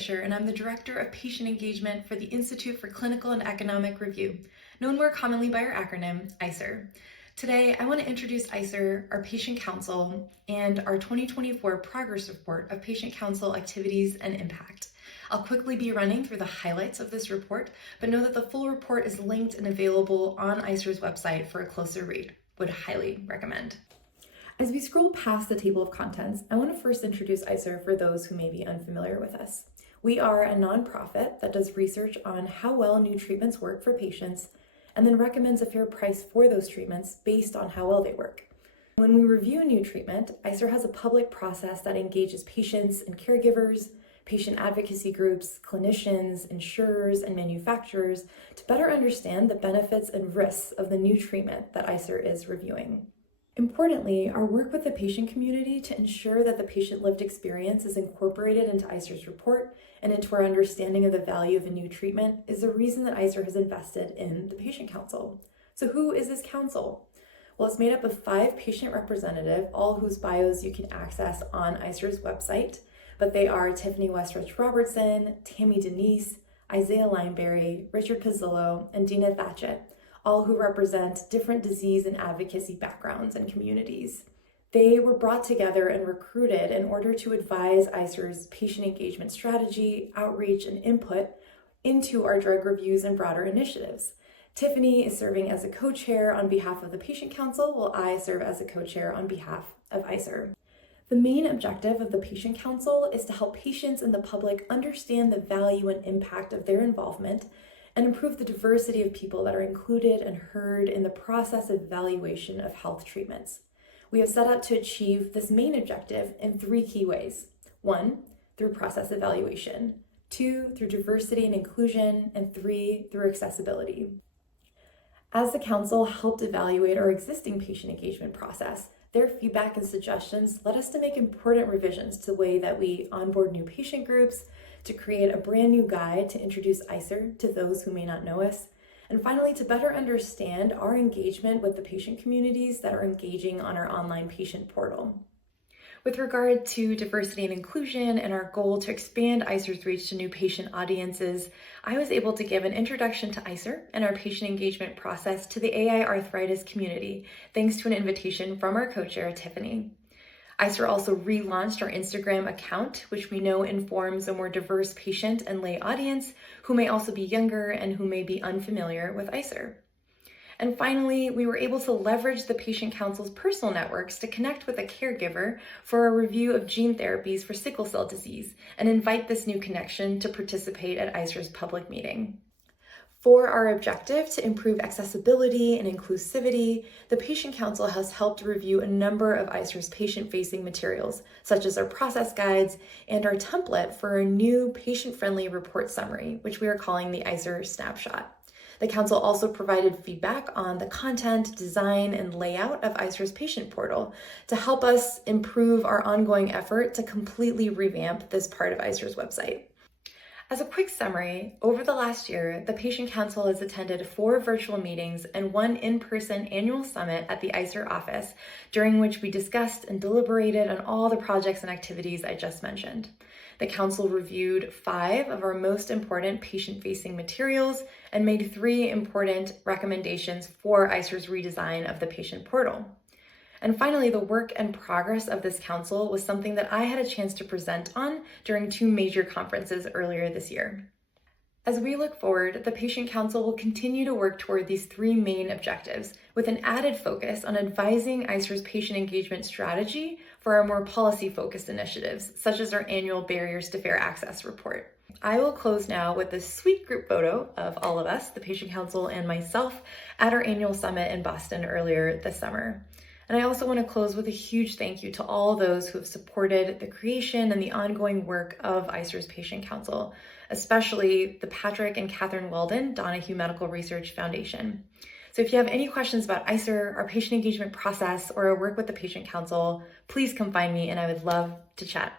Fisher, and I'm the Director of Patient Engagement for the Institute for Clinical and Economic Review, known more commonly by our acronym, ICER. Today, I want to introduce ICER, our Patient Council, and our 2024 Progress Report of Patient Council Activities and Impact. I'll quickly be running through the highlights of this report, but know that the full report is linked and available on ICER's website for a closer read. Would highly recommend. As we scroll past the table of contents, I want to first introduce ICER for those who may be unfamiliar with us. We are a nonprofit that does research on how well new treatments work for patients and then recommends a fair price for those treatments based on how well they work. When we review a new treatment, ICER has a public process that engages patients and caregivers, patient advocacy groups, clinicians, insurers, and manufacturers to better understand the benefits and risks of the new treatment that ICER is reviewing. Importantly, our work with the patient community to ensure that the patient lived experience is incorporated into ICER's report and into our understanding of the value of a new treatment is the reason that ICER has invested in the Patient Council. So who is this council? Well, it's made up of 5 patient representatives, all whose bios you can access on ICER's website, but they are Tiffany Westrich Robertson, Tammy Denise, Isaiah Lineberry, Richard Pizzillo, and Dina Thatchett, all who represent different disease and advocacy backgrounds and communities. They were brought together and recruited in order to advise ICER's patient engagement strategy, outreach, and input into our drug reviews and broader initiatives. Tiffany is serving as a co-chair on behalf of the Patient Council, while I serve as a co-chair on behalf of ICER. The main objective of the Patient Council is to help patients and the public understand the value and impact of their involvement and improve the diversity of people that are included and heard in the process of evaluation of health treatments. We have set out to achieve this main objective in 3 key ways. 1, through process evaluation. 2, through diversity and inclusion. And 3, through accessibility. As the Council helped evaluate our existing patient engagement process, their feedback and suggestions led us to make important revisions to the way that we onboard new patient groups, to create a brand new guide to introduce ICER to those who may not know us, and finally to better understand our engagement with the patient communities that are engaging on our online patient portal. With regard to diversity and inclusion and our goal to expand ICER's reach to new patient audiences, I was able to give an introduction to ICER and our patient engagement process to the AI arthritis community, thanks to an invitation from our co-chair, Tiffany. ICER also relaunched our Instagram account, which we know informs a more diverse patient and lay audience who may also be younger and who may be unfamiliar with ICER. And finally, we were able to leverage the Patient Council's personal networks to connect with a caregiver for a review of gene therapies for sickle cell disease and invite this new connection to participate at ICER's public meeting. For our objective to improve accessibility and inclusivity, the Patient Council has helped review a number of ICER's patient-facing materials, such as our process guides and our template for a new patient-friendly report summary, which we are calling the ICER Snapshot. The Council also provided feedback on the content, design, and layout of ICER's patient portal to help us improve our ongoing effort to completely revamp this part of ICER's website. As a quick summary, over the last year, the Patient Council has attended 4 virtual meetings and 1 in-person annual summit at the ICER office, during which we discussed and deliberated on all the projects and activities I just mentioned. The Council reviewed 5 of our most important patient-facing materials and made 3 important recommendations for ICER's redesign of the patient portal. And finally, the work and progress of this council was something that I had a chance to present on during 2 major conferences earlier this year. As we look forward, the Patient Council will continue to work toward these 3 main objectives, with an added focus on advising ICER's patient engagement strategy for our more policy-focused initiatives, such as our annual Barriers to Fair Access report. I will close now with this sweet group photo of all of us, the Patient Council and myself, at our annual summit in Boston earlier this summer. And I also want to close with a huge thank you to all those who have supported the creation and the ongoing work of ICER's Patient Council, especially the Patrick and Catherine Weldon Donahue Medical Research Foundation. So if you have any questions about ICER, our patient engagement process, or our work with the Patient Council, please come find me and I would love to chat.